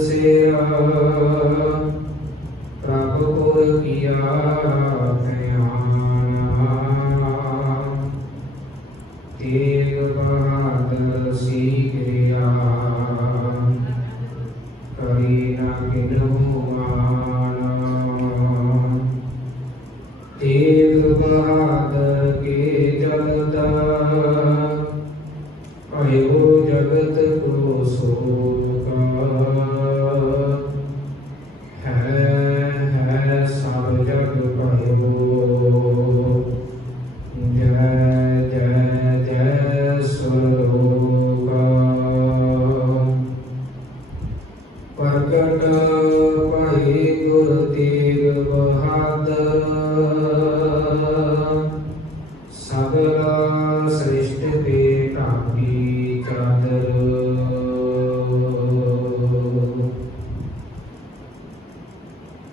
सेरा प्रभु को किया तेग बहादुर सी क्रिया करी न किन्हु माना। तेग बहादुर के जगत भयो जगत को शोका है सब जग भयो जय जय जय सुरलोका। प्रकट भये गुर तेग बहादुर सगला श्रेष्ठ पे ढाकी चादर।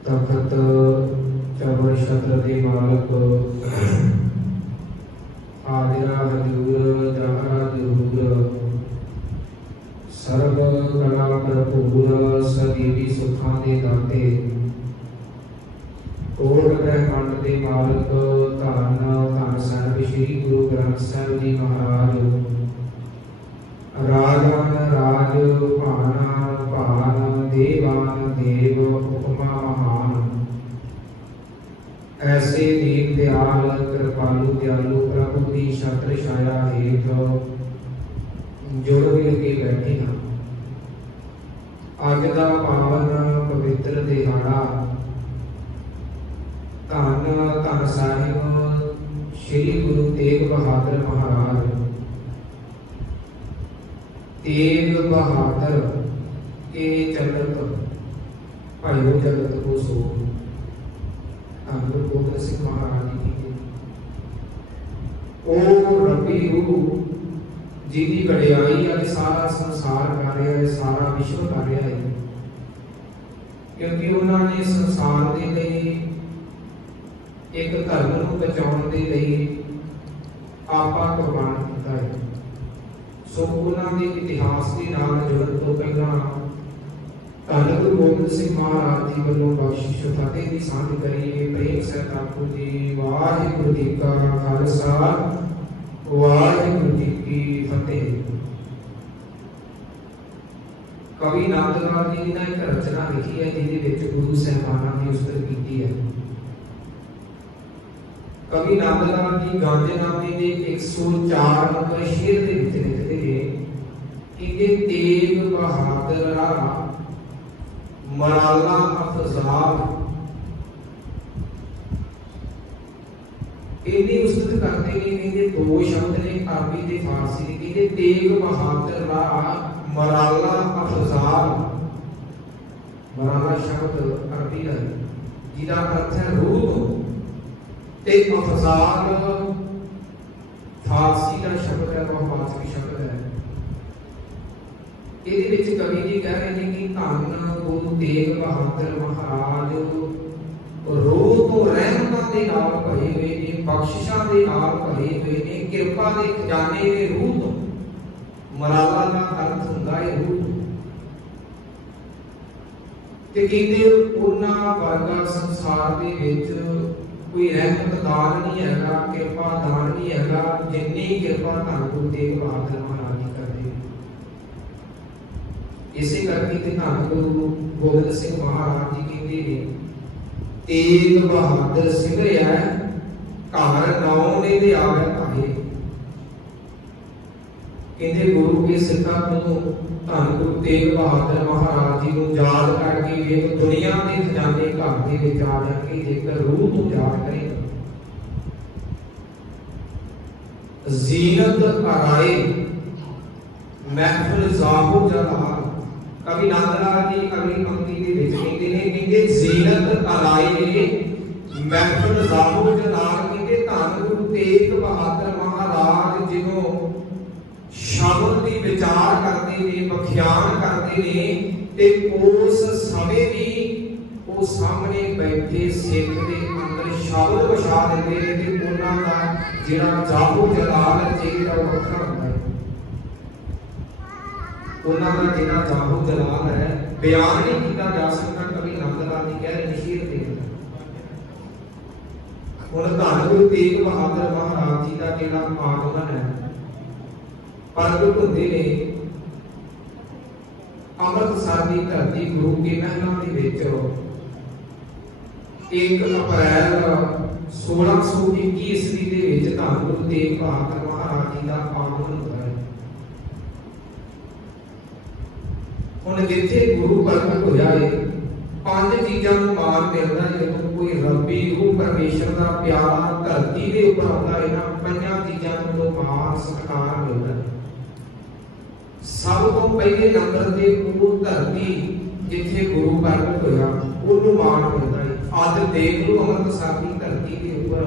तखत चवर छत्र दे मालक आदिरा हजूर जहाँ जरूर सर्व कला भरपूर सदीवी सुखां दे दाते कोट ब्रह्मंड दे मालक धन धन साहिब श्री गुरु ग्रंथ साहिब जी महाराज राजन राज भान भान देवान देव उपमा महान। ऐसे दीन दयाल कृपालु दयालु प्रभु की छत्र छाया हेठ जुड़ मिल के बैठे हैं। अज का पावन पवित्र दिहाड़ा धन धन साहिब श्री गुरु तेग बहादुर महाराज। तेग बहादुर के चलत भयो जगत को सो। धन गुरु गोबिंद सिंह महाराज जी की ओ रबी रूह जिहदी वडियाई अज सारा संसार कर रहा है, सारा विश्व कर रहा है, क्योंकि उन्होंने संसार के लिए एक धर्म को बचाने के लिए आपा कुर्बान किया है। सो उन्होंने इतिहास के नाल जुड़न तो पहला धन गुरु गोबिंद सिंह महाराज जी वालों बख्शिश फतेह की सांझ करिए। प्रेम सहित आखो जी वाहिगुरू जी का खालसा वाहिगुरू जी की फतेह। कवि नामदगार जी ने एक रचना लिखी है जिहदे गुरु साहिबाना की उस्तत की है। कवि नामदगार जी गांजे नामे के 104 नंबर शेर के विच लिखते हैं कि तेग बहादुर मराला अफजाल। इन्नी उस्तत करते हैं कि दो शब्द ने अरबी ते फारसी के कि तेग बहादुर मराला अफजाल। मराला शब्द अरबी है जिसका अर्थ है रूह ते अफजाल फारसी का शब्द है, बहुवाचक शब्द है। ਇਹਦੇ ਵਿੱਚ ਕਵੀ ਜੀ ਕਹਿ ਰਹੇ ਨੇ ਕਿ ਧੰਨ ਗੁਰੂ ਤੇਗ ਬਹਾਦਰ ਮਹਾਰਾਜ ਰੂਹ ਤੋਂ ਰਹਿਮਤਾਂ ਦੇ ਨਾਲ ਭਰੇ ਹੋਏ ਨੇ, ਬਖਸ਼ਿਸ਼ਾਂ ਦੇ ਨਾਲ ਭਰੇ ਹੋਏ ਨੇ, ਕਿਰਪਾ ਦੇ ਖਜ਼ਾਨੇ ਦੇ ਰੂਹ ਤੋਂ। ਮਰਾਲਾ ਦਾ ਅਰਥ ਹੁੰਦਾ ਹੈ ਰੂਹ ਤੋਂ। ਤੇ ਕਹਿੰਦੇ ਉਹਨਾਂ ਵਰਗਾ ਸੰਸਾਰ ਦੇ ਵਿੱਚ कोई रहमत दान नहीं है, कृपा दान नहीं है जिन्नी कृपा धन गुरु तेग बहादुर महाराज जी करते। इसे करके धन गुरु गोबिंद सिंह महाराज जी कहते हैं तेग बहादुर सिंह है घर नौ ने दे आवे भाए। कहते गुरु के सिखा को धन गुरु तेग बहादुर महाराज जी को याद करके वेख दुनिया के खजाने घर के विच आ जाएंगे जेकर रूह को याद करेगा। जीनत अराए महफिल जाहू जलाल। कवि नामदगार जी अगली पंक्ति के विच कहते हैं कि जीनत अराए महफिल जाहू जलाल। कहते धन गुरु तेग बहादुर महाराज जिन्हों शब्द की विचार करते ने, व्याख्यान करते ने, ते उस समय भी वो सामने बैठे सिख के अंदर शब्द बछा देते हैं कि उन्हां दा जिहड़ा जाहू जलाल चेहरा वखरा होता है। उन्हां दा जिहड़ा जाहू जलाल है बयान नहीं किया जा सकता। कभी नंदलाल जी कह रहे नशीर दे हुण धन गुरु तेग बहादुर महाराज जी का जिहड़ा आगमन है प्रगट होंदे ने अमृतसर की धरती गुरु के महलों के विच 1 अप्रैल 1621 ईस्वी के विच धन गुरु तेग बहादुर महाराज जी का आगमन होता है। हुण जिथे गुरु प्रगट होया है 5 चीज़ां नूं मान मिलदा है। जदों कोई रब्बी रूह परमेश्वर का प्यारा धरती के उपर आउंदा है ना 5 चीज़ां नूं मान सत्कार मिलदा है। सब तो पहले नंबर ते वो धरती जिथे गुरु प्रगट होया उन्होंने मान मिलता है। अज देख लो अमृतसर की धरती के ऊपर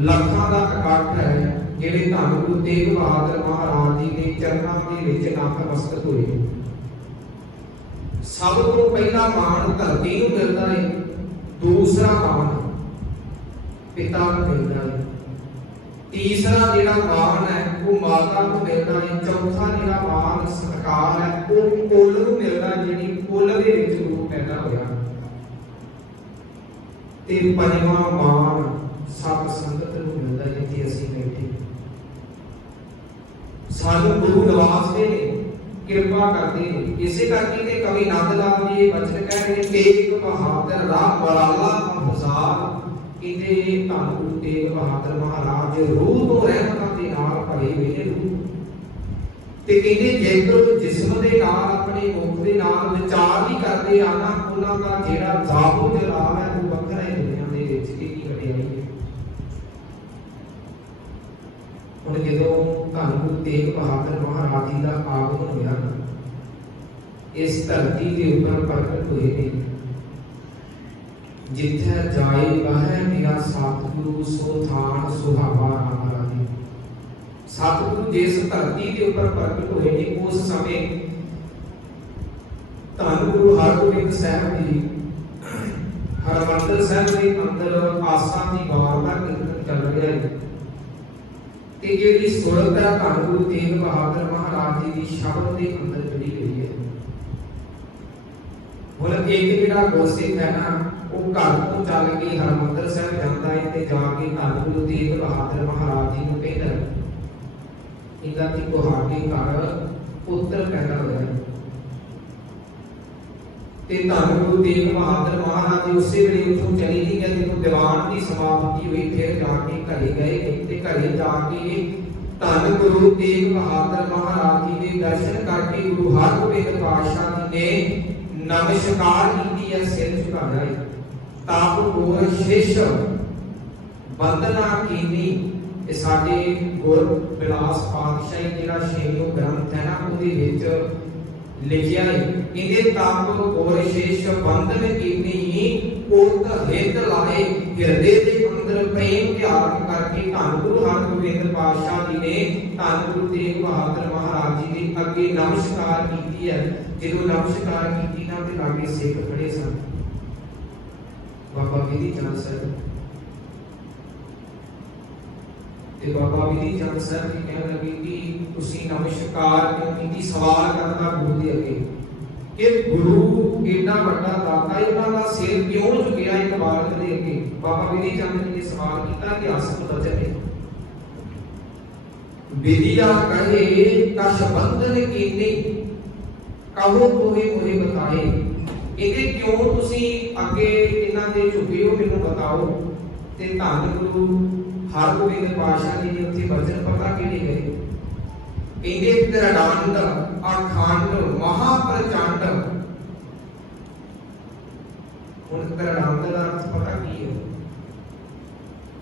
लाखों का इकट्ठ है जिहड़े धन गुरु तेग बहादुर महाराज जी के चरणों के विच नतमस्तक होए। सब तो पहला मान धरती नूं मिलता है, दूसरा मान पिता नूं मिलता है, तीसरा जिहड़ा मान है वो माता को मिलता है, चौथा जिहड़ा मान सत्कार है वो कुल नूं मिलदा है जिहड़ी कुल दे विच गुरु पैदा होया। ते पंजवां मान सत संगत नूं मिलदा है जिथे असीं बैठे। सानू गुरु नवाजदे ने, किरपा करदे ने। इसे करके ते कवि नंदलाल जी ये वचन कह रहे तेग बहादुर राह बराला अफजाल इते धन गुरु तेग बहादुर महाराज रूह तो रहमतां दे नाल भरे वेले रूह ते कहंदे जेकर जिस्म दे नाल अपने मुख दे नाल विचार भी करदे आ ना उन्हां दा जेड़ा जाबो जलाल है वो वखरा है दुनिया दे विच की वडियाई है। हुण जदों धन गुरु तेग बहादुर महाराज जी दा आगमन होया इस धरती के ऊपर प्रगट हुए ने जिथे जाए बाहर मेरा सतगुरु सो थान सुहावा राम राजे। सतगुरु जिस धरती के ऊपर प्रगट हुए ने उस समय धन गुरु हरगोबिंद साहब जी हरमंदिर साहब के अंदर आसा की वार का कीर्तन चल रहा है ते जेहड़ी सुरत है धन गुरु तेग बहादुर महाराज जी की शब्द के अंदर जुड़ी हुई है। हुण एक जिहड़ा गुरसिख है ना वो घर तो चल के हरमंदिर साहब जाता है ते जाके धन गुरु तेग बहादुर महाराज जी को कहता है इनका कि तुहाडे घर पुत्र पैदा होया है। ते धन गुरु तेग बहादुर महाराज जी उसे वेले उथों चली नहीं गए जदों दीवान की समाप्ति हुई फिर जाके घरे गए ते घरे जाके धन गुरु तेग बहादुर महाराज जी के दर्शन करके गुरु हरगोबिंद पातशाह जी ने नमस्कार की है, सिर झुकाया है। ताप गोर शिष वंदना कीनी ये साडे गुर बिलास पातशाही जिहड़ा छेवें ग्रंथ है ना उहदे विच लिखिया है इहदे ताप गोर शिष वंदन कीनी उत हित लाए हिरदे दे अंदर प्रेम ध्यान करके धन गुरु हरगोबिंद पातशाह जी ने धन गुरु तेग बहादुर महाराज जी ने अगे नमस्कार की है। जो नमस्कार की ना ते लागे सिख खड़े सन बाबा विधि चंद साहब ते बाबा विधि चंद साहब जी कहने लगे कि तुसी नमस्कार क्यों कीती सवाल करता गुरु दे अगे कि गुरु एडा बड़ा दाता है उन्हां दा सिर क्यों झुकिया एक बालक दे अगे। बाबा विधि चंद जी ने सवाल किया कि आसन वचन है विधिया कहे कश बंधन कीनी कहो कोई मुझे बताए इहदे क्यों तुसी अगे इन्हां दे झुके हो मैनूं बताओ। ते धन गुरु हरगोबिंद पातशाह जी ने उत्थे वचन पता किहड़े गए कहंदे त्रिदंड अखंड महाप्रचंड। हुण त्रिदंड दा अर्थ पता की है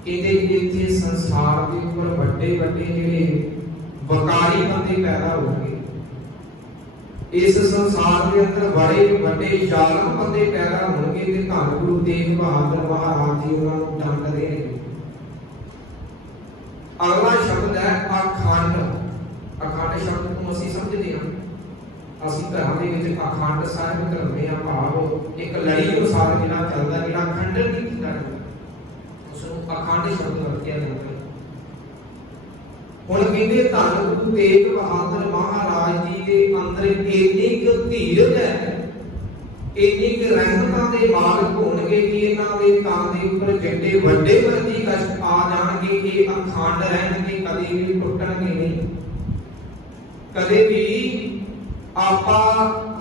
कहंदे इत्थे संसार दे उपर वड्डे वड्डे जिहड़े वकारी बंदे पैदा हो गए इस संसार के अंदर बड़े बड़े जालम बंदे पैदा होंगे ते धन गुरु तेग बहादुर महाराज जी उन्हां नूं दंड देणगे। अगला शब्द है अखंड। अखंड शब्द को ਅਸੀਂ ਸਮਝਦੇ ਹਾਂ ਅਸੀਂ ਘਰਾਂ ਦੇ ਵਿੱਚ ਅਖੰਡ ਸਾਹਿਬ ਧਰਮੇ ਆ ਭਾਵ ਇੱਕ ਲੜੀ ਅਨੁਸਾਰ ਜਿਹੜਾ ਚੱਲਦਾ ਜਿਹੜਾ ਖੰਡਨ ਨਹੀਂ ਕੀਤਾ ਜਾਂਦਾ ਉਸ ਨੂੰ ਅਖੰਡ ਸ਼ਬਦ ਵਰਤਿਆ ਜਾਂਦਾ ਹੈ। ਹੁਣ ਕਹਿੰਦੇ ਧੰਨ ਗੁਰੂ ਤੇਗ ਬਹਾਦਰ ਮਹਾਰਾਜ ਜੀ ਦੇ ਅੰਦਰ ਇੰਨੀ ਕੁ ਧੀਰਜ ਹੈ, ਇੰਨੀ ਕੁ ਰਹਿਮਤਾਂ ਦੇ ਮਾਲਕ ਹੋਣਗੇ ਕਿ ਇਹਨਾਂ ਦੇ ਤਨ ਦੇ ਉੱਪਰ ਜਿੱਡੇ ਵੱਡੇ ਵਰਦੀ ਕਸ਼ਟ ਆ ਜਾਣਗੇ ਕਿ ਅਖੰਡ ਰਹਿਣਗੇ, ਕਦੇ ਵੀ ਟੁੱਟਣਗੇ ਨਹੀਂ, ਕਦੇ ਵੀ ਆਪਾਂ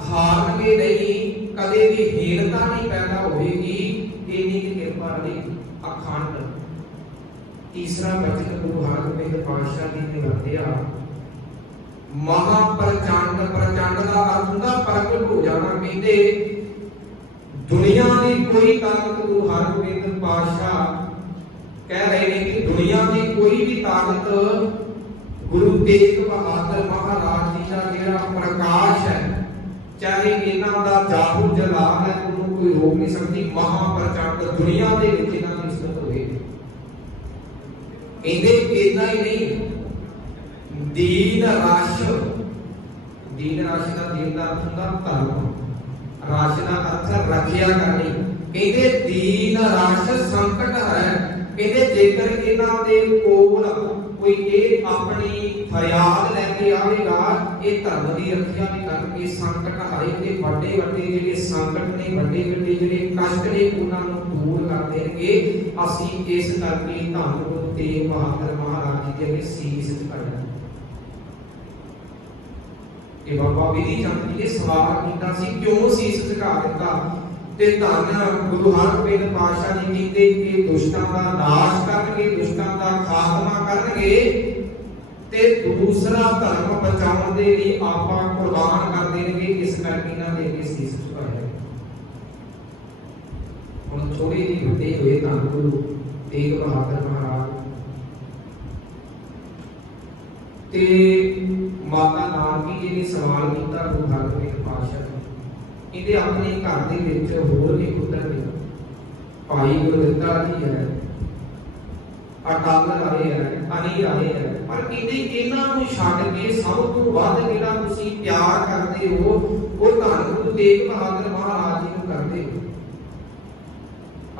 ਹਾਰਨਗੇ ਨਹੀਂ, ਕਦੇ ਵੀ ਹੀਣਤਾ ਨਹੀਂ ਪੈਦਾ ਹੋਵੇਗੀ। ਇੰਨੀ ਕੁ ਕਿਰਪਾ ਰਹੀ ਅਖੰਡ। ਤੀਸਰਾ ਬਚਨ ਗੁਰੂ ਹਰਗੋਬਿੰਦ ਪਾਤਸ਼ਾਹ ਜੀ ਨੇ ਵਰਤਿਆ, ਮਹਾ ਪ੍ਰਚੰਡ। ਪ੍ਰਚੰਡ ਦਾ ਅਰਥ ਹੁੰਦਾ ਪ੍ਰਗਟ ਹੋ ਜਾਣਾ। ਕਹਿੰਦੇ ਦੁਨੀਆ ਦੀ ਕੋਈ ਤਾਕਤ, ਗੁਰੂ ਹਰਗੋਬਿੰਦ ਪਾਤਸ਼ਾਹ ਕਹਿ ਰਹੇ ਨੇ ਕਿ ਦੁਨੀਆ ਦੀ ਕੋਈ ਵੀ ਤਾਕਤ ਗੁਰੂ ਤੇਗ ਬਹਾਦਰ ਮਹਾਰਾਜ ਜੀ ਦਾ ਜਿਹੜਾ ਪ੍ਰਕਾਸ਼ ਹੈ, ਚਾਹੇ ਇਹਨਾਂ ਦਾ ਜਾਹੂ ਜਲਾਲ ਹੈ, ਉਹਨੂੰ ਕੋਈ ਰੋਕ ਨਹੀਂ ਸਕਦੀ। ਮਹਾ ਪ੍ਰਚੰਡ ਦੁਨੀਆ ਦੇ ਵਿੱਚ ਇਹਨਾਂ ਦੀ ਇਸਤਤ ਹੋਵੇ। ਕਹਿੰਦੇ ਇतना ही नहीं, दीन रश। दीन रश का दीन का अर्थ होता धर्म, रश का अर्थ रखिया करनी। कहते दीन रश संकट है। कहते जेकर इन्हां दे कोल कोई ये अपनी फरियाद लेके आवेगा, ये धर्म की रखिया भी करके संकट हरे के बड़े बड़े जिहड़े संकट ने, बड़े बड़े जिहड़े कष्ट ने, उन्हां नूं दूर कर देणगे। असीं इस करके धन गुरु तेग बहादुर महाराज जी दे अगे सीस झुकाया। ये बाबा विधि चंद जी ने सवाल कीता सी, क्यों सीस झुका दिता? ते धन गुरु हरगोबिंद पातशाह जी कहते कि दुष्टां दा नाश करनगे, दुष्टां दा खात्मा करनगे, ते दूसरा धर्म बचाउण दे लई आपां कुर्बान कर देणगे। इस करके इन्हां दे अगे सीस झुकाया। हुण थोड़ी जी वड्डे होए धन गुरु तेग बहादुर महाराज ते माता नानकी जी ने सवाल किया गुरु हरगोबिंद पातशाह जी, इहदे अपने घर दे विच होर भी पुत्तर ने, भाई गुरदित्ता जी है, अटल आए है, अनिल आए है, पर कहते इन्हां नूं छड्ड के सब तो वध जिहड़ा तुसीं प्यार करदे हो वो धन गुरु तेग बहादुर महाराज जी नूं करदे हो।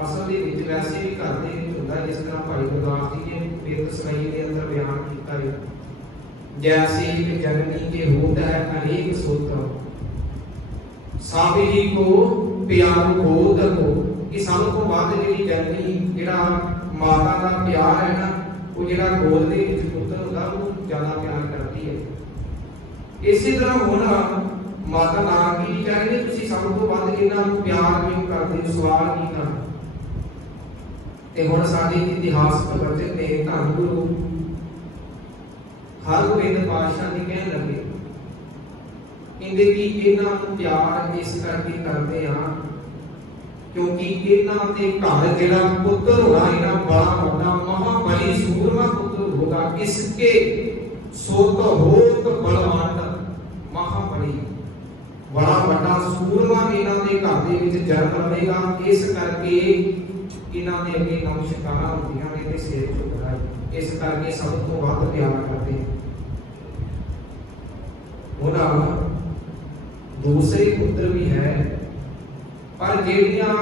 असल दे विच वैसे भी घर दे विच हुंदा, जिस तरह भाई गुरदास जी ने बेत सुनाई दे अंदर बयान कीता है, जैसे एक जननी के होत है अनेक सूत्र, सब ही को प्यार होत को। कि सब तो वध जिहड़ी जननी जिहड़ा माता का प्यार है ना, वो जिहड़ा गोद दे विच पुत्तर हुंदा वो ज्यादा प्यार करती है। इसी तरह हुण माता नानकी जी कह रहे तुसीं सब तो वध इन्हां नूं प्यार क्यों करदे हो? सवाल कीता ते हुण साडे इतिहास प्रवचन ने धन गुरु हरगोबिंद पातशाह जी कहन लगे, कहंदे कि इन्हां नूं प्यार इस करके करदे आ क्योंकि इन्हां दे घर जिहड़ा पुत्तर होना इन्हां बड़ा वड्डा महाबली सूरमा पुत्तर होगा। इसके सोत होत बलवंत महाबली, बड़ा वड्डा सूरमा इन्हां दे घर दे विच जन्म लवेगा। इस करके इन्हां दे अगे नमस्कारां होंदियां ने ते सिर झुकदा है। इस करके सब तो वध प्यार करदे। उन्हां दूसरे पुत्र भी है, पर जेड़ियां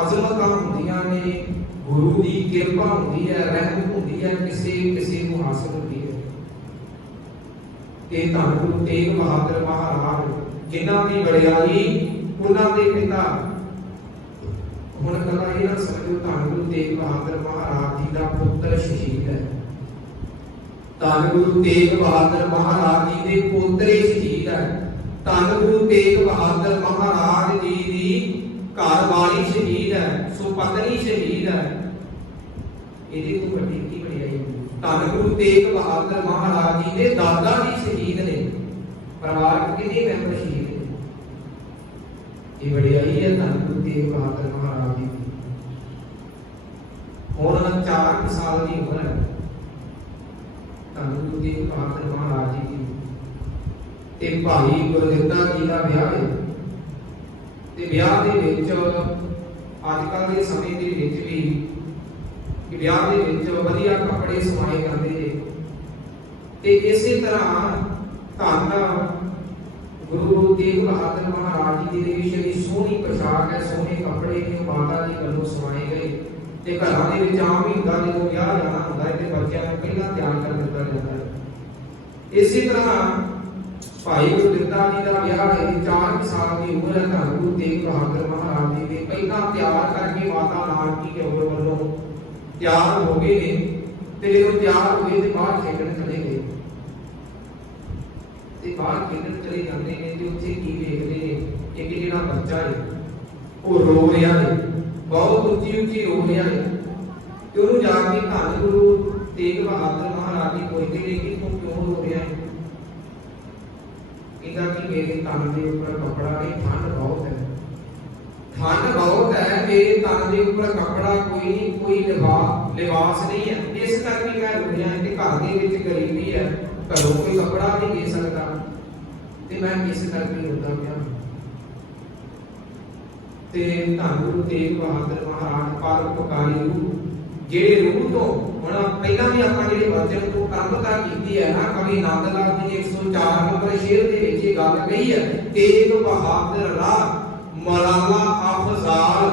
अजमतां हुंदियां ने, गुरु दी किरपा हुंदी है, रहमत हुंदी है, किसे किसे नूं हासिल हुंदी है। ते धन गुरु तेग बहादुर महाराज जिन्हां दी वडियाई उन्हां दे पिता, हुण कला इह ना समझो धन गुरु तेग बहादुर महाराज जी दा पुत्र शहीद है। धन गुरु तेग बहादुर महाराज जी दे पोतरे शहीद है। धन गुरु तेग बहादुर महाराज जी दी घरवाली शहीद है, सुपत्नी शहीद है। इहदी तो वड्डी की वडियाई। धन गुरु तेग बहादुर महाराज जी दे दादा जी शहीद ने, परिवार कितने मैंबर शहीद ने। ये वडियाई है धन गुरु तेग बहादुर महाराज जी की। हुण 4 साल की उम्र है धन गुरु तेग बहादुर महाराज जी की। ते भाई गुरदित्ता जी का विआह है ते विआह दे विच अजकल दे समय दे विच भी कि विआह दे विच वधिया कपड़े सवाए जाते हैं। ते इसी तरह धन गुरु तेग बहादुर महाराज जी दे विच इन्नी सोहनी पोशाक है, सोहने कपड़े ने माता जी वल्लों सवाए गए। ते घरां दे विच आम ही हुंदा जदों विआह जाना हुंदा है ते बच्चों नूं पहलां तैयार कर दित्ता जाता है। इसी तरह भाई गुरदित्ता जी का विआह है, 4 साल की उम्र है। धन गुरु तेग बहादुर महाराज जी ने पहला तैयार करके माता नानकी के अमर वालों तैयार हो गए ने, ते जो तैयार हुए ते बाहर खेलने चले गए। ते बाहर खेलने चले जाते हैं ते उत्थे की देखते हैं, एक जिहड़ा बच्चा है वो रो रहा है, बहुत उच्ची उच्ची रो रहा है। ते उन्होंने जाके धन गुरु तेग बहादुर महाराज जी पुछते हैं कि तू क्यों रो रहा है? कि मेरे तन के ऊपर कपड़ा नहीं, ठंड बहुत है, ठंड बहुत है, मेरे तन के ऊपर कपड़ा कोई नहीं, कोई लिबास नहीं है, इस करके मैं रो रहा कि घर के विच गरीबी है, घरों कोई कपड़ा नहीं दे सकता, ते मैं इस करके रोता पिया। ते धन गुरु तेग बहादुर महाराज परोपकारी रूह, जेड़े रूह तो हुण पहला भी आपां जेड़े वचन तो आरंभता कीती है ना, कवि नंद लाल जी ने 104 नंबर शेर दे विच ये गल कही है, तेग बहादुर राह मलाला अफजाल,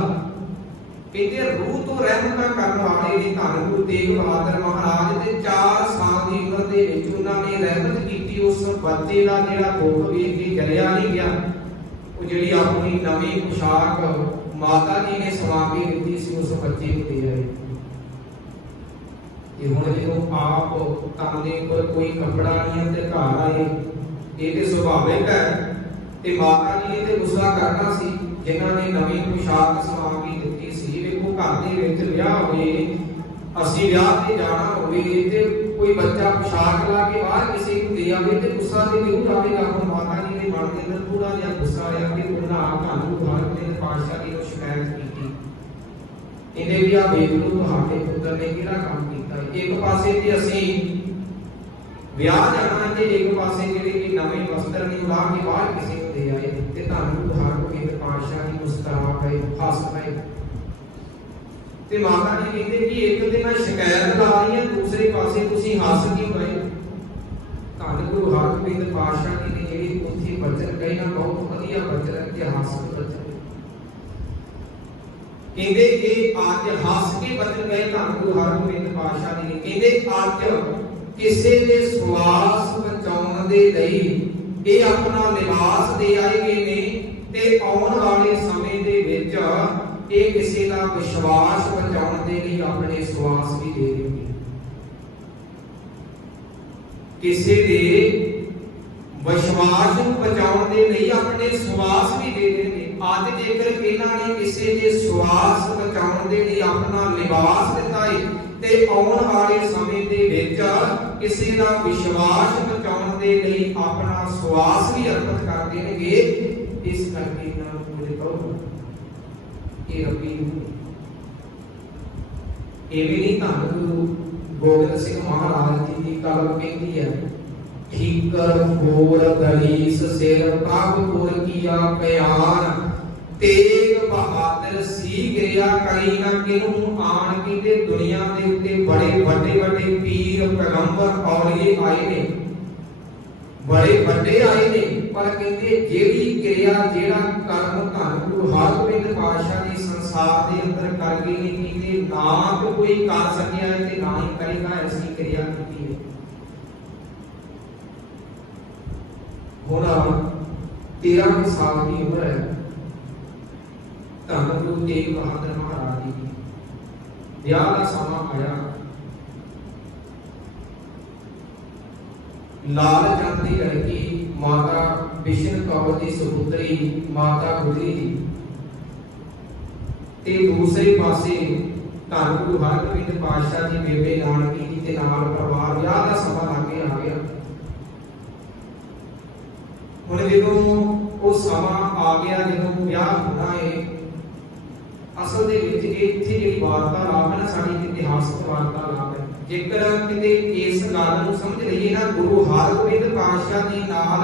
कहते रूह तो रहमत करने वाले ने धन गुरु तेग बहादुर महाराज ते 4 साल की उम्र दे विच उन्होंने रहमत कीती। उस बच्चे का जेड़ा दुख वेख के जलिया नहीं गया, वो जिहड़ी अपनी नवी पोशाक माता जी ने सवा के दित्ती सी उस बच्चे को दे आए। ये हुण जो आप तन दे उपर कोई कपड़ा नहीं है ते घर आए, ये ते सुभाविक है, ते माता जी ने ते गुस्सा करना सी जिन्हां ने नवी पोशाक सवा के दित्ती सी। वेखो घर दे विच विआह होए, असीं विआह ते जाना होवे ते कोई बच्चा पोशाक ला के बाहर किसी को दे आवे ते गुस्सा ते जरूर आवेगा। हुण माता जी ने मन के अंदर थोड़ा जिहा गुस्सा आया कि उन्हां धन गुरु हरगोबिंद पातशाह जी नूं शिकायत कीती, इहदे भी आ वेख लो तुहाडे पुੱਤਰ ने किहड़ा काम कीता। एक पासे ते असीं विआह जाना ते एक पासे जेहड़े कि नवे वस्त्र नहीं उड़ा के बाहर किसी को दे आए, ते धन गुरु हरगोबिंद पातशाह जी मुस्कुरा पए, हस पए। ते माता जी कहते कि एक ते मैं शिकायत ला रही हूं, दूसरे पासे तुसीं हस क्यों पए। धन गुरु हरगोबिंद पातशाह जी ने जेहड़ी उत्थे वचन कहे ना, बहुत वधिया वचन, इतिहासक वचन कहते कि आज हस के वचन गए धन गुरु हरगोबिंद पातशाह जी ने, कहते आज किसी के श्वास बचाउण दे लई ये अपना लिबास दे आएगे ने, ते आउण वाले समय दे विच ये किसी का विश्वास बचाउण दे लई अपने श्वास भी दे देंगे। किसी दे विश्वास बचाउण दे लई अपने श्वास भी दे देंगे। आज जेकर इन्हां ने किसी के श्वास बचाउण दे लई अपना लिबास दिता है, ते आउण वाले समय दे विच किसी का विश्वास बचाउण दे लई अपना श्वास भी अर्पित कर देणगे। इस करके इन्हां नूं मुझे कहो ये रब्बी एवें नहीं धन गुरु गोबिंद सिंह महाराज जी की कलम कहती है, ठीकर फोर दलीस सिर प्रभ गुर किया प्यार, तेग बहादुर सी गिरिया कई ना किनू आन की। ते दुनिया दे उत्ते बड़े बड़े बड़े पीर पैगंबर औलिए आए ने, बड़े बड़े आए ने, पर कहते जेड़ी क्रिया जेड़ा कर्म धन गुरु हरगोबिंद पातशाह जी संसार दे अंदर कर गए ने, कीते ना तो कोई कर सकिया है ते ना ही करेगा, ऐसी क्रिया कीती है। हुण 13 साल की उम्र है धन गुरु तेग बहादुर महाराज जी की, विआह का समा आया। लाल चंद की लड़की माता बिशन कौर की सुपुत्री माता गुजरी जी, ते दूसरे पासे धन गुरु हरगोबिंद पातशाह जी बेबे नानकी जी के नाल परिवार विआह का समा लागे आ गया। हुण जदों वो समा आ गया, जदों विआह होना है, असल दे विच इत्थे जिहड़ी वार्तालाप है ना, साडी इतिहासक वार्तालाप है। जेकर किते इस गल नूं समझ लईए ना, गुरु हरगोबिंद पातशाह जी नाल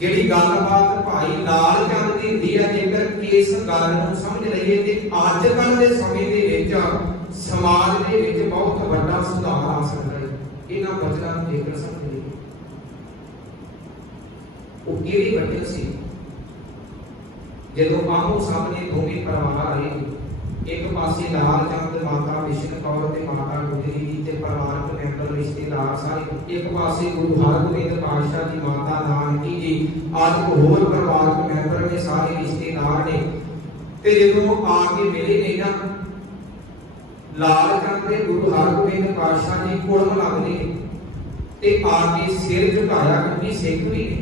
जिहड़ी गलबात भाई लाल चंद दी हुंदी है, जेकर इस गल नूं समझ लईए ते अज कल दे समय दे विच समाज दे विच बहुत वड्डा सुधार आ सकदा है। इन्हां वचनां नूं जेकर समझ लईए, ਉਹ ਕਿਹੜੀ ਵਜ੍ਹਾ ਸੀ ਜਦੋਂ ਆਮੋ ਸਾਹਮਣੇ ਦੋਵੇਂ ਪਰਿਵਾਰ ਆਏ, एक पासे लाल चंद माता विष्णु कौर ते माता गुजरी जी ते परिवारक मैंबर रिश्तेदार सारे, एक पासे गुरु हरगोबिंद पातशाह जी माता नानकी जी आदि होर परिवारक मैंबर ने सारे रिश्तेदार ने। ते जदों आके मिले ने ना लाल चंद ते गुरु हरगोबिंद पातशाह जी कुड़म लगदे ते आके सिर झुकाया, क्योंकि सिख भी ने,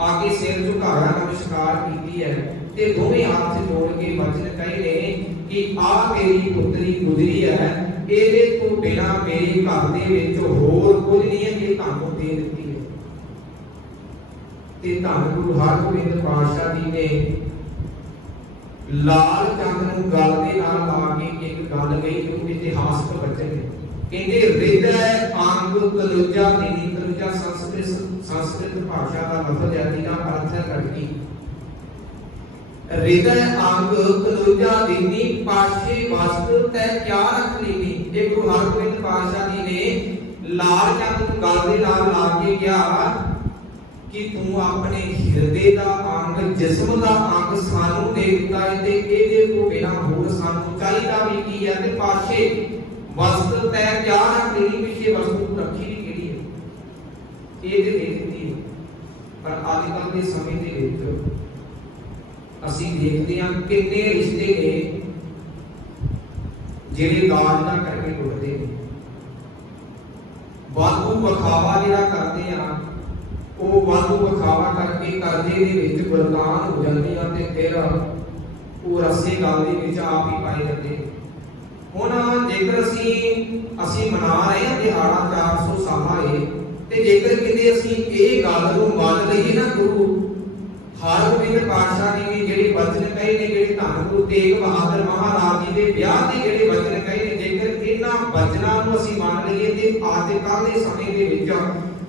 आके सिर झुकाया नमस्कार कीती है ते दोवें हाथ जोड़ के वचन कहे ने कि आ मेरी पुत्री गुजरी है, ਇਹਦੇ ਤੋਂ ਬਿਨਾ ਮੇਰੇ ਘਰ ਦੇ ਵਿੱਚ ਹੋਰ ਕੁਝ ਨਹੀਂ ਹੈ, ਇਹ ਤੁਹਾਨੂੰ ਦੇ ਦਿੱਤੀ ਹੈ। ਤੇ ਧੰਨ ਗੁਰੂ ਹਰਗੋਬਿੰਦ ਪਾਤਸ਼ਾਹ ਜੀ ਨੇ ਲਾਲ ਚੰਦ ਨੂੰ ਗੱਲ ਦੇ ਨਾਲ ਲਾ ਕੇ ਇੱਕ ਗੱਲ ਕਹੀ ਜੋ ਇਤਿਹਾਸਕ ਬਚਨ ਹੈ। ਕਹਿੰਦੇ ਹਿਰਦੈ ਅੰਗ ਕਲੁਜਾ ਦੀਨੀ, ਕਲੁਜਾ ਸੰਸਕ੍ਰਿਤ ਭਾਸ਼ਾ ਦਾ ਲਫ਼ਜ਼ ਹੈ ਜਿਹਦਾ ਅਰਥ ਹੈ ਲੜਕੀ। हृदय अंग कलुजा दीनी पाशे वस्त तै क्या रख लीनी। ये गुरु हरगोबिंद पातशाह जी ने लाल चंद को गल दे नाल ला के कहा कि तू अपने हृदय दा अंग जिस्म दा अंग सानू दे दिता है ते इहदे तो बिना होर सानू चाहीदा भी की है ते पाशे वस्त तै क्या रख लीनी, पिछे वस्तु रखी भी किहड़ी है ये दे दित्ती है। पर अजकल दे समय दे विच ਅਸੀਂ ਦੇਖਦੇ ਹਾਂ ਕਿੰਨੇ ਰਿਸ਼ਤੇ ਨੇ ਜਿਹੜੇ ਦਾਜ ਦਾ ਕਰਕੇ ਟੁੱਟਦੇ ਨੇ। ਵਾਧੂ ਵਿਖਾਵਾ ਜਿਹੜਾ ਕਰਦੇ ਆ ਉਹ ਵਾਧੂ ਵਿਖਾਵਾ ਕਰਕੇ ਕਰਜ਼ੇ ਦੇ ਵਿੱਚ ਗੁਲਤਾਨ ਹੋ ਜਾਂਦੇ ਆ ਤੇ ਫਿਰ ਉਹ ਰਸੇ ਗੱਲ ਦੇ ਵਿੱਚ ਆਪ ਹੀ ਪਾਏ ਜਾਂਦੇ। ਹੁਣ ਜੇਕਰ ਅਸੀਂ ਮਨਾ ਰਹੇ ਹਾਂ ਦਿਹਾੜਾ 400 ਸਾਲਾ ਇਹ, ਤੇ ਜੇਕਰ ਕਿਤੇ ਅਸੀਂ ਇਹ ਗੱਲ ਨੂੰ ਮੰਨ ਲਈਏ ਨਾ ਗੁਰੂ हरगोबिंद पातशाह जी ने जेडे वचन कहे ने, जेडे धन गुरु तेग बहादुर महाराज जी दे ब्याह दे जेडे वचन कहे ने, जेकर इन्हां वचनां नूं असीं मान लईए ते अजकल दे समय दे विच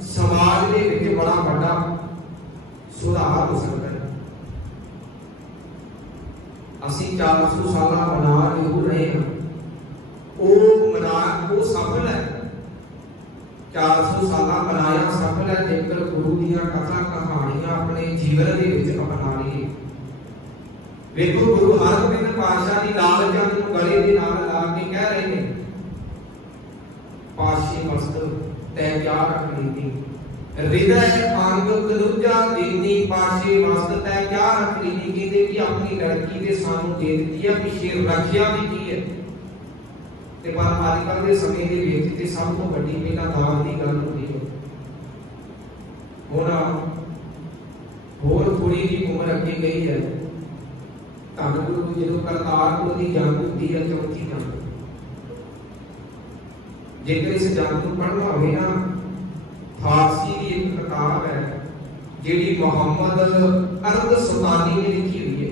समाज दे विच बड़ा वड्डा सुधार हो सकदा है। असीं 400 साला मना जरूर रहे हां, वो सफल है, 400 साला मनाया सफल है जेकर गुरु दीयां कथा कहानियां अपने जीवन दे विच अपना लईए। वेखो गुरु हरगोबिंद पातशाह जी लाल चंद नूं गले दे नाल ला के कह रहे ने पाशे वस्त तै क्या रख लीनी, हृदय अंग कलुजा दीनी पाशे वस्त तै क्या रख लीनी। कहंदे कि अपनी लड़की दे सानू दे दित्ती है, पिछे रखिया भी की है। ते पर अजकल दे समय दे विच ते सब तो वड्डी पहला दाज दी गल होंदी है। हुण होर थोड़ी जी उम्र अगे गई है, धन गुरु जदों करतारपुर दी जंग होंदी है, चौथी जंग, जेकर इस जंग नूं पढ़ना होवे ना, फारसी दी एक किताब है जिहड़ी मुहम्मद अरब सुल्तानी ने लिखी हुई है।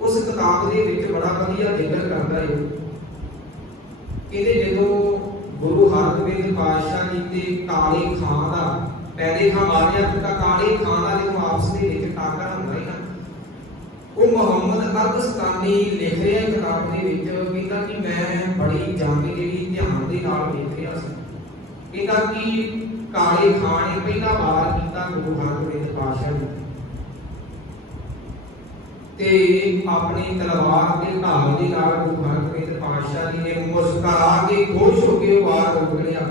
उस किताब दे विच बड़ा वधिया जिक्र करदा है। कहते जो गुरु हरगोबिंद पातशाह जी ते काले खां दा पहले खां मारिया चुका, काले खां दा जो आपस दे विच टाका हुंदा है ना, वो मुहम्मद अरबस्तानी लिख रहा है किताब दे विच, कहंदा कि मैं बड़ी जंग जेहड़ी ध्यान दे नाल देख रहा सी। कहंदा कि काले खां ने पहला वार कीता गुरु हरगोबिंद पातशाह जी ते अपनी तलवार के ढाल दे नाल गुरु हरगोबिंद पातशाह जी ने मुस्कुरा के खुश होकर वार रोक लिया।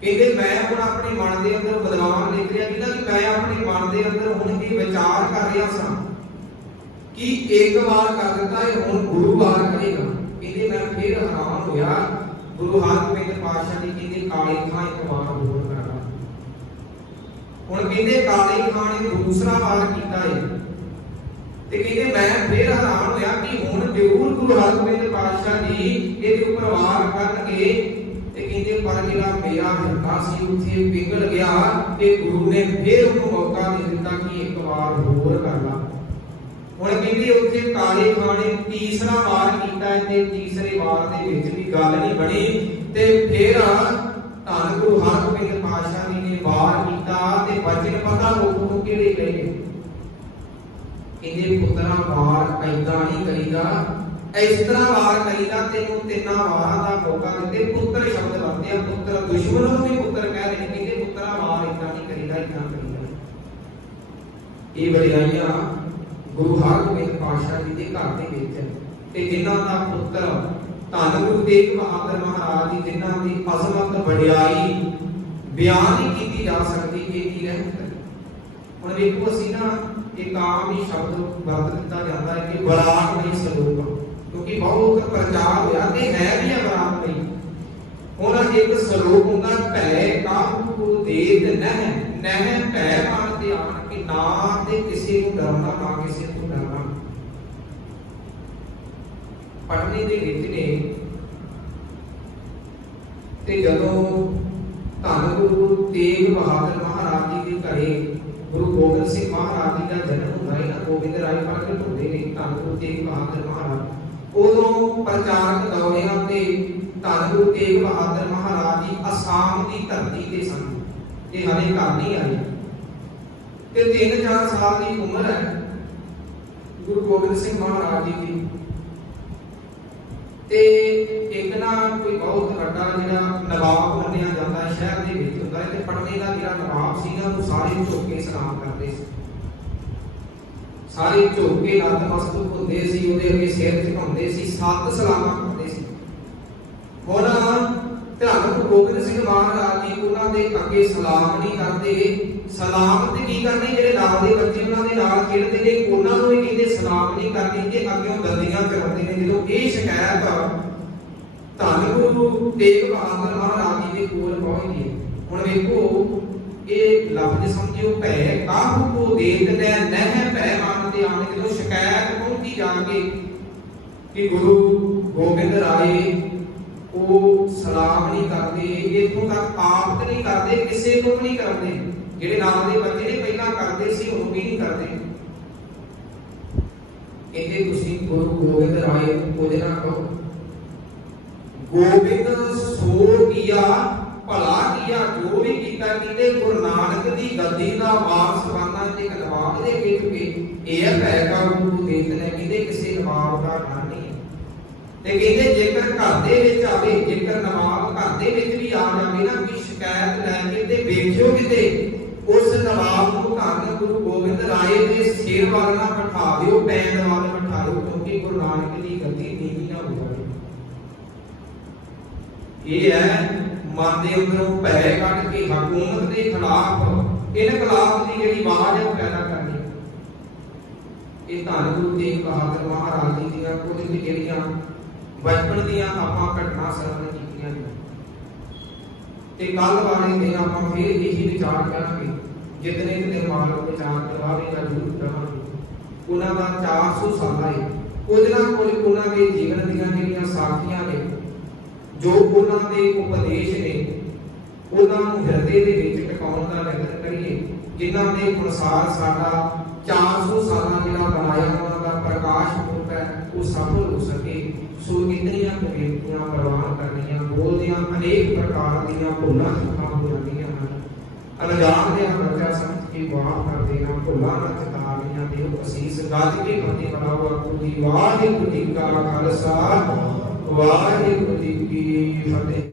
कहते मैं हुण अपने मन के अंदर बदलाव देख रहा, कहता कि मैं अपने मन के अंदर हुण ये विचार कर रहा सा कि एक बार कर दिता है, हुण गुरु वार करेगा। कहते मैं फिर हैरान होया, गुरु हरगोबिंद पातशाह जी कहते काले खां एक बार होर करना। हुण कहते काले खां ने दूसरा वार कीता है ते कहते मैं फिर हैरान होया कि हुण जरूर गुरु हरगोबिंद पातशाह जी इहदे उपर वार करनगे। ते कहते पर जिहड़ा मेरा हरका सी उत्थे पिघल गया ते गुरु ने फिर उहनूं मौका दे दित्ता कि एक बार होर कर ला। हुण कहते उत्थे काले खां ने तीसरा वार कीता ते तीसरे वार दे विच भी गल नहीं बनी ते फिर धन गुरु हरगोबिंद पातशाह जी ने वार कीता ते वचन पता लोगों नूं किहड़े कहे, कहते पुत्रा वार ऐदां नहीं करीदा, इस तरह वार करीदा, तेनों तिन्ना वारां दा मौका दित्ते। पुत्र शब्द वरते, पुत्र दुश्मनों नूं भी पुत्र कह रहे, कहते पुत्रा वार ऐदां नहीं करीदा, ऐदां करीदा। ये वडियाईयां ਗੁਰੂ ਹਰਗੋਬਿੰਦ ਪਾਤਸ਼ਾਹ ਜੀ ਦੇ ਘਰ ਦੇ ਵਿੱਚ, ਤੇ ਜਿਨ੍ਹਾਂ ਦਾ ਪੁੱਤਰ ਧੰਨ ਗੁਰੂ ਤੇਗ ਬਹਾਦਰ ਮਹਾਰਾਜ ਜੀ, ਜਿਨ੍ਹਾਂ ਦੀ ਅਜ਼ਮਤ ਵਡਿਆਈ ਬਿਆਨ ਨਹੀਂ ਕੀਤੀ ਜਾ ਸਕਦੀ, ਇੰਨੀ ਰਹਿਮਤ ਹੈ। ਹੁਣ ਵੇਖੋ ਅਸੀਂ ਨਾ ਇੱਕ ਆਮ ਹੀ ਸ਼ਬਦ ਵਰਤ ਦਿੱਤਾ ਜਾਂਦਾ ਹੈ ਕਿ ਬਰਾਤ ਨਹੀਂ ਸਰੂਪ, ਕਿਉਂਕਿ ਬਹੁਤ ਪ੍ਰਚਾਰ ਹੋਇਆ ਤੇ ਹੈ ਵੀ ਹੈ ਬਰਾਤ ਨਹੀਂ। ਹੁਣ ਇੱਕ ਸਰੂਪ ਹੁੰਦਾ ਭੈ ਕਾਹੂ ਦੇਤ ਨਹਿ, ਨਹਿ ਭੈ ਮਾਨ ਤੇ ਆਣ, ਕਿ ਨਾ ਤੇ ਕਿਸੇ ਨੂੰ ਡਰਨਾ ਨਾ ਕਿਸੇ ਤੋਂ ਡਰਨਾ। ਪੜ੍ਹਨੇ ਦੇ ਵਿੱਚ ਨੇ ਤੇ ਜਦੋਂ ਧੰਨ ਗੁਰੂ ਤੇਗ ਬਹਾਦਰ ਮਹਾਰਾਜ ਜੀ ਦੇ ਘਰੇ ਗੁਰੂ ਗੋਬਿੰਦ ਸਿੰਘ ਮਹਾਰਾਜ ਜੀ ਦਾ ਜਨਮ ਹੁੰਦਾ ਹੈ ਨਾ, ਗੋਬਿੰਦ ਰਾਏ ਪ੍ਰਗਟ ਹੁੰਦੇ ਨੇ ਧੰਨ ਗੁਰੂ ਤੇਗ ਬਹਾਦਰ ਮਹਾਰਾਜ। ਉਦੋਂ ਪ੍ਰਚਾਰਕ ਦੌਰਿਆਂ ਤੇ ਧੰਨ ਗੁਰੂ ਤੇਗ ਬਹਾਦਰ ਮਹਾਰਾਜ ਜੀ ਅਸਾਮ ਦੀ ਧਰਤੀ ਤੇ ਸਨ, ਤੇ ਹਲੇ ਘਰ ਨਹੀਂ ਆਏ, ਤੇ 3-4 ਸਾਲ ਦੀ ਉਮਰ ਹੈ ਗੁਰੂ ਗੋਬਿੰਦ ਸਿੰਘ ਮਹਾਰਾਜ ਜੀ ਦੀ। ਤੇ ਇੱਕ ਨਾ ਕੋਈ ਬਹੁਤ ਵੱਡਾ ਜਿਹੜਾ ਨਵਾਬ ਮੰਨਿਆ ਜਾਂਦਾ ਸ਼ਹਿਰ ਦੇ ਵਿੱਚ ਹੁੰਦਾ ਹੈ, ਤੇ ਪਟਨੇ ਦਾ ਜਿਹੜਾ ਨਵਾਬ ਸੀ ਨਾ, ਉਹ ਸਾਰੇ ਝੁੱਕ ਕੇ ਸਲਾਮ ਕਰਦੇ ਸੀ, ਸਾਰੇ ਝੁੱਕ ਕੇ ਨਤਮਸਤਕ ਹੁੰਦੇ ਸੀ, ਉਹਦੇ ਅੱਗੇ ਸਿਰ ਝੁਕਾਉਂਦੇ ਸੀ, 7 ਸਲਾਮਾਂ ਕਰਦੇ ਸੀ। ਹੁਣ ਧੰਨ ਗੁਰੂ ਗੋਬਿੰਦ ਸਿੰਘ ਮਹਾਰਾਜ ਜੀ ਉਹਨਾਂ ਦੇ ਅੱਗੇ ਸਲਾਮ ਨਹੀਂ ਕਰਦੇ। ਸਲਾਮ ਤੇ ਕੀ ਕਰਨੀ, ਜਿਹੜੇ ਨਾਲ ਦੇ ਬੱਚੇ ਉਹਨਾਂ ਦੇ ਨਾਲ ਖੇਡਦੇ ਨੇ ਉਹਨਾਂ ਨੂੰ ਵੀ ਕਹਿੰਦੇ ਸਲਾਮ ਨਹੀਂ ਕਰਨੀ, ਕਿ ਅੱਗੇੋਂ ਦੰਦੀਆਂ ਕਰਾਉਂਦੇ ਨੇ। ਜਦੋਂ ਇਹ ਸ਼ਿਕਾਇਤ ਧੰਨ ਗੁਰੂ ਤੇਗ ਬਹਾਦਰ ਮਹਾਰਾਜ ਜੀ ਦੇ ਕੋਲ ਪਹੁੰਚਦੀ, ਹੁਣ ਵੇਖੋ ਇਹ ਲਫ਼ਜ਼ ਸਮਝਿਓ, ਭੈ ਕਾਹੂ ਕੋ ਦੇਤ ਨਹਿ, ਨਹਿ ਭੈ ਮਾਨ ਤੇ ਆਣ। ਜਦੋਂ ਸ਼ਿਕਾਇਤ ਪਹੁੰਚੀ ਜਾ ਕੇ ਕਿ ਗੁਰੂ ਗੋਬਿੰਦ ਰਾਏ ਉਹ ਸਲਾਮ ਨਹੀਂ ਕਰਦੇ, ਇਥੋਂ ਤੱਕ ਆਪ ਤੇ ਨਹੀਂ ਕਰਦੇ, ਕਿਸੇ ਨੂੰ ਵੀ ਨਹੀਂ ਕਰਦੇ, ਜਿਹੜੇ ਨਾਲ ਦੇ ਬੱਚੇ ਨੇ ਪਹਿਲਾਂ ਕਰਦੇ ਸੀ ਹੁਣ ਵੀ ਨਹੀਂ ਕਰਦੇ। ਕਹਿੰਦੇ ਤੁਸੀਂ ਗੁਰੂ ਗੋਬਿੰਦ ਰਾਏ ਨੂੰ ਕੁਝ ਨਾ ਕਹੋ, ਗੋਬਿੰਦ ਸੋ ਕੀਆ ਭਲਾ ਕੀਆ, ਜੋ ਵੀ ਕੀਤਾ ਕਹਿੰਦੇ ਗੁਰੂ ਨਾਨਕ ਦੀ ਗੱਦੀ ਦਾ ਵਾਰਸ ਬਣਨਾ ਤੇ ਨਵਾਬ ਦੇ ਵਿੱਚ ਵੀ ਇਹ ਭੈ ਕਾਹੂ ਦੇਤ ਨੇ, ਕਹਿੰਦੇ ਕਿਸੇ ਨਵਾਬ ਦਾ ਡਰ ਨਹੀਂ। ਤੇ ਕਹਿੰਦੇ ਜੇਕਰ ਘਰ ਦੇ ਵਿੱਚ ਆਵੇ, ਜੇਕਰ ਨਵਾਬ ਘਰ ਦੇ ਵਿੱਚ ਵੀ ਆ ਜਾਵੇ ਨਾ ਕੋਈ ਸ਼ਿਕਾਇਤ ਲੈ ਕੇ, ਤੇ ਵੇਖਿਓ ਕਿਤੇ ਉਸ ਨਵਾਬ ਨੂੰ ਧੰਨ ਗੁਰੂ ਗੋਬਿੰਦ ਰਾਏ ਦੇ ਸਿਰ ਵੱਲ ਨਾ ਬਿਠਾ ਦਿਓ, ਪੈਣ ਵੱਲ ਬਿਠਾਇਓ, ਕਿਉਂਕਿ ਗੁਰੂ ਨਾਨਕ ਦੀ ਗੱਦੀ ਨੀਵੀਂ ਨਾ ਹੋ ਜਾਵੇ। ਇਹ ਹੈ ਮਨ ਦੇ ਅੰਦਰੋਂ ਭੈ ਕੱਢ ਕੇ ਹਕੂਮਤ ਦੇ ਖਿਲਾਫ, ਇਨਕਲਾਬ ਦੀ ਜਿਹੜੀ ਆਵਾਜ਼ ਹੈ ਉਹ ਪੈਦਾ ਕਰਨੀ। ਇਹ ਧੰਨ ਗੁਰੂ ਤੇਗ ਬਹਾਦਰ ਮਹਾਰਾਜ ਜੀ ਦੀਆਂ ਕੁਝ ਜਿਹੜੀਆਂ ਬਚਪਨ ਦੀਆਂ ਆਪਾਂ ਘਟਨਾ ਸਰਵਣ ਕੀਤੀਆਂ ਨੇ, ਤੇ ਕੱਲ ਵਾਲੇ ਦਿਨ ਆਪਾਂ ਫਿਰ ਇਹੀ ਵਿਚਾਰ ਕਰਾਂਗੇ, ਜਿਤਨੇ ਕਿਤੇ ਮਾਲਕ ਵਿਚਾਰ ਕਰਵਾਵੇਗਾ ਜ਼ਰੂਰ ਕਰਾਂਗੇ। ਉਹਨਾਂ ਦਾ 400 ਸਾਲਾ ਹੈ, ਕੁਝ ਨਾ ਕੁਝ ਉਹਨਾਂ ਦੇ ਜੀਵਨ ਦੀਆਂ ਜਿਹੜੀਆਂ ਸਾਖੀਆਂ ਨੇ, ਜੋ ਉਹਨਾਂ ਦੇ ਉਪਦੇਸ਼ ਨੇ, ਉਹਨਾਂ ਨੂੰ ਹਿਰਦੇ ਦੇ ਵਿੱਚ ਟਿਕਾਉਣ ਦਾ ਯਤਨ ਕਰੀਏ, ਜਿਨ੍ਹਾਂ ਦੇ ਅਨੁਸਾਰ ਸਾਡਾ 400 ਸਾਲਾਂ ਜਿਹੜਾ ਬਣਾਇਆ ਉਹਨਾਂ ਦਾ ਪ੍ਰਕਾਸ਼ ਪੁਰਬ ਹੈ ਉਹ ਸਫਲ ਹੋ ਸਕੇ। ਸੋ ਇਤਨੀਆਂ ਬੇਨਤੀਆਂ ਪ੍ਰਵਾਨ ਕਰਨੀਆਂ, ਬੋਲਦਿਆਂ ਅਨੇਕ ਪ੍ਰਕਾਰ ਦੀਆਂ ਭੁੱਲਾਂ ਚੁੱਕਾਂ ਹੋ ਜਾਂਦੀਆਂ ਹਨ। ਅਣਜਾਣ ਦੇ ਬੱਚਾ ਸਮਝ ਕੇ ਮਾਫ ਕਰ ਦੇਣਾ, ਭੁੱਲਾਂ ਨਾ ਚਤਾਵੀਆਂ ਦਿਓ ਅਸੀਸ, ਗੱਜ ਕੇ ਫਤਿਹ ਬਣਾਓ ਆਪੂ ਦੀ। ਵਾਹਿਗੁਰੂ ਜੀ ਕਾ ਖਾਲਸਾ, ਵਾਹਿਗੁਰੂ ਜੀ ਕੀ ਫਤਿਹ।